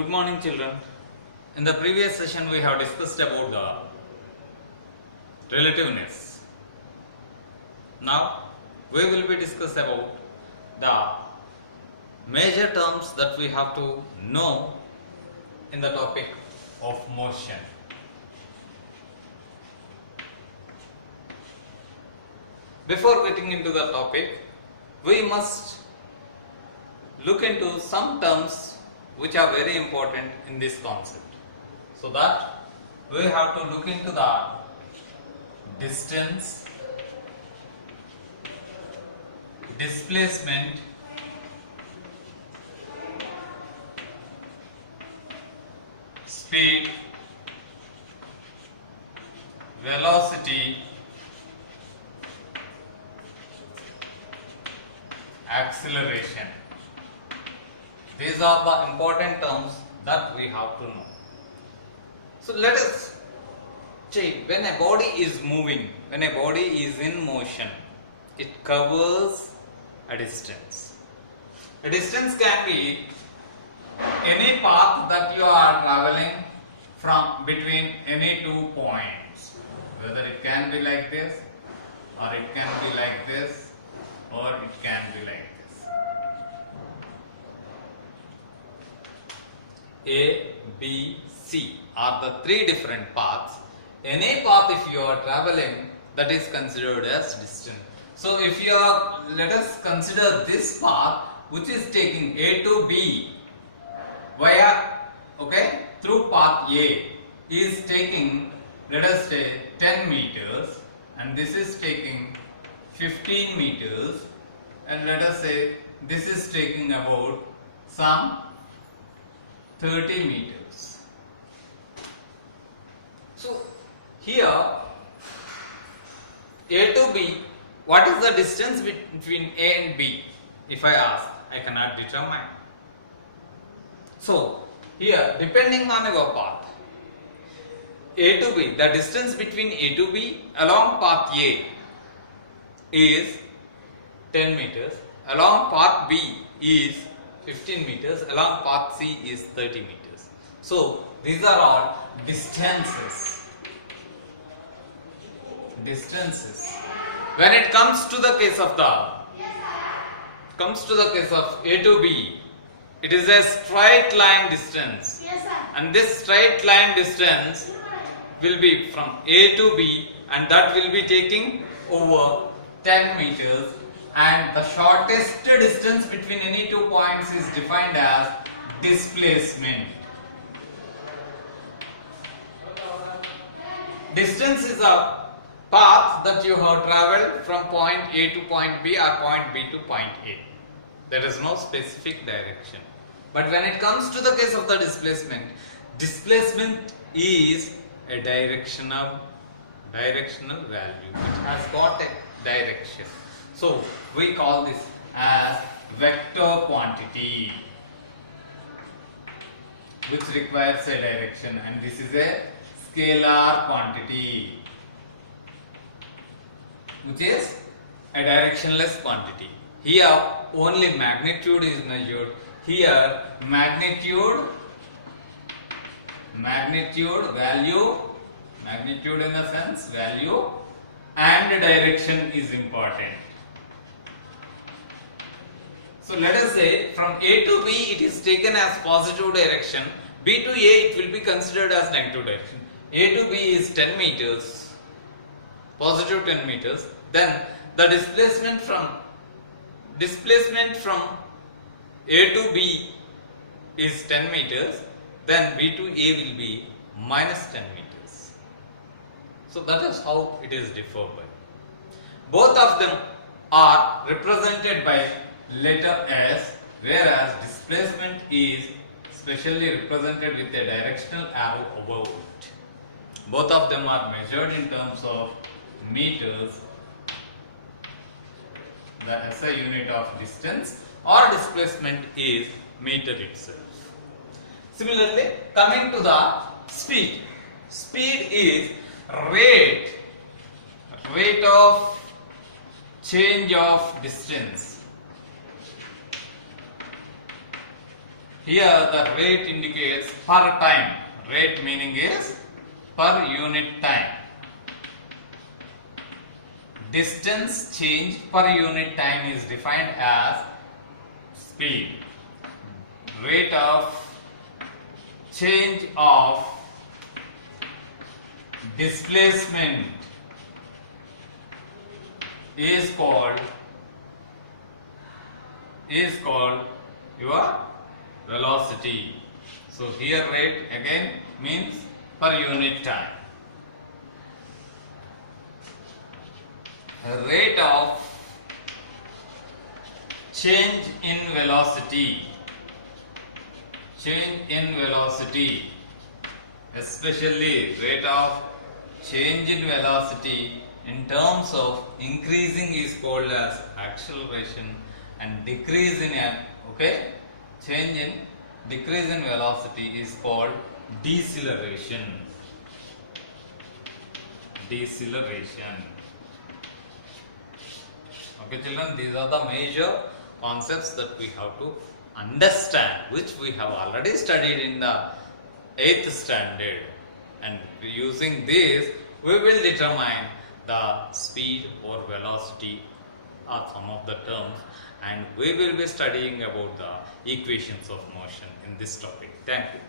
Good morning, children. In the previous session, we have discussed about the relativeness. Now, we will be discuss about the major terms that we have to know in the topic of motion. Before getting into the topic, we must look into some terms which are very important in this concept. So that we have to look into the distance, displacement, speed, velocity, acceleration. These are the important terms that we have to know. So let us check. When a body is moving, when a body is in motion, it covers a distance. A distance can be any path that you are traveling from between any two points. Whether it can be like this, or it can be like this, or it can be like this. A, B, C are the three different paths. Any path if you are traveling, that is considered as distance. So if you are, let us consider this path which is taking A to B via, through path A is taking, let us say 10 meters, and this is taking 15 meters, and let us say this is taking about some 30 meters. So here A to B, what is the distance between A and B? If I ask, I cannot determine. So here, depending on your path, A to B, the distance between A to B along path A is 10 meters, along path B is 15 meters, along path C is 30 meters. So these are all distances. When it comes to the case of A to B, it is a straight line distance. And this straight line distance will be from A to B, and that will be taking over 10 meters. And the shortest distance between any two points is defined as displacement. Distance is a path that you have traveled from point A to point B or point B to point A. There is no specific direction. But when it comes to the case of the displacement is a directional value. It has got a direction. So we call this as vector quantity, which requires a direction, and this is a scalar quantity, which is a directionless quantity. Here only magnitude is measured. Here magnitude in the sense value, and direction is important. So let us say from A to B it is taken as positive direction, B to A it will be considered as negative direction. A to B is 10 meters, positive 10 meters, then the displacement from A to B is 10 meters, then B to A will be minus 10 meters. So that is how it is differed by. Both of them are represented by letter S, whereas displacement is specially represented with a directional arrow above it. Both of them are measured in terms of meters, the SI unit of distance, or displacement is meter itself. Similarly, coming to the speed. Speed is rate of change of distance. Here the rate indicates per time. Rate meaning is per unit time. Distance changed per unit time is defined as speed. Rate of change of displacement is called your velocity. So here rate again means per unit time. Rate of change in velocity. Change in velocity, especially rate of change in velocity in terms of increasing is called as acceleration, and decrease in change in decrease in velocity is called deceleration. Deceleration. Okay children, these are the major concepts that we have to understand, which we have already studied in the 8th standard, and using this we will determine the speed or velocity are some of the terms, and we will be studying about the equations of motion in this topic. Thank you.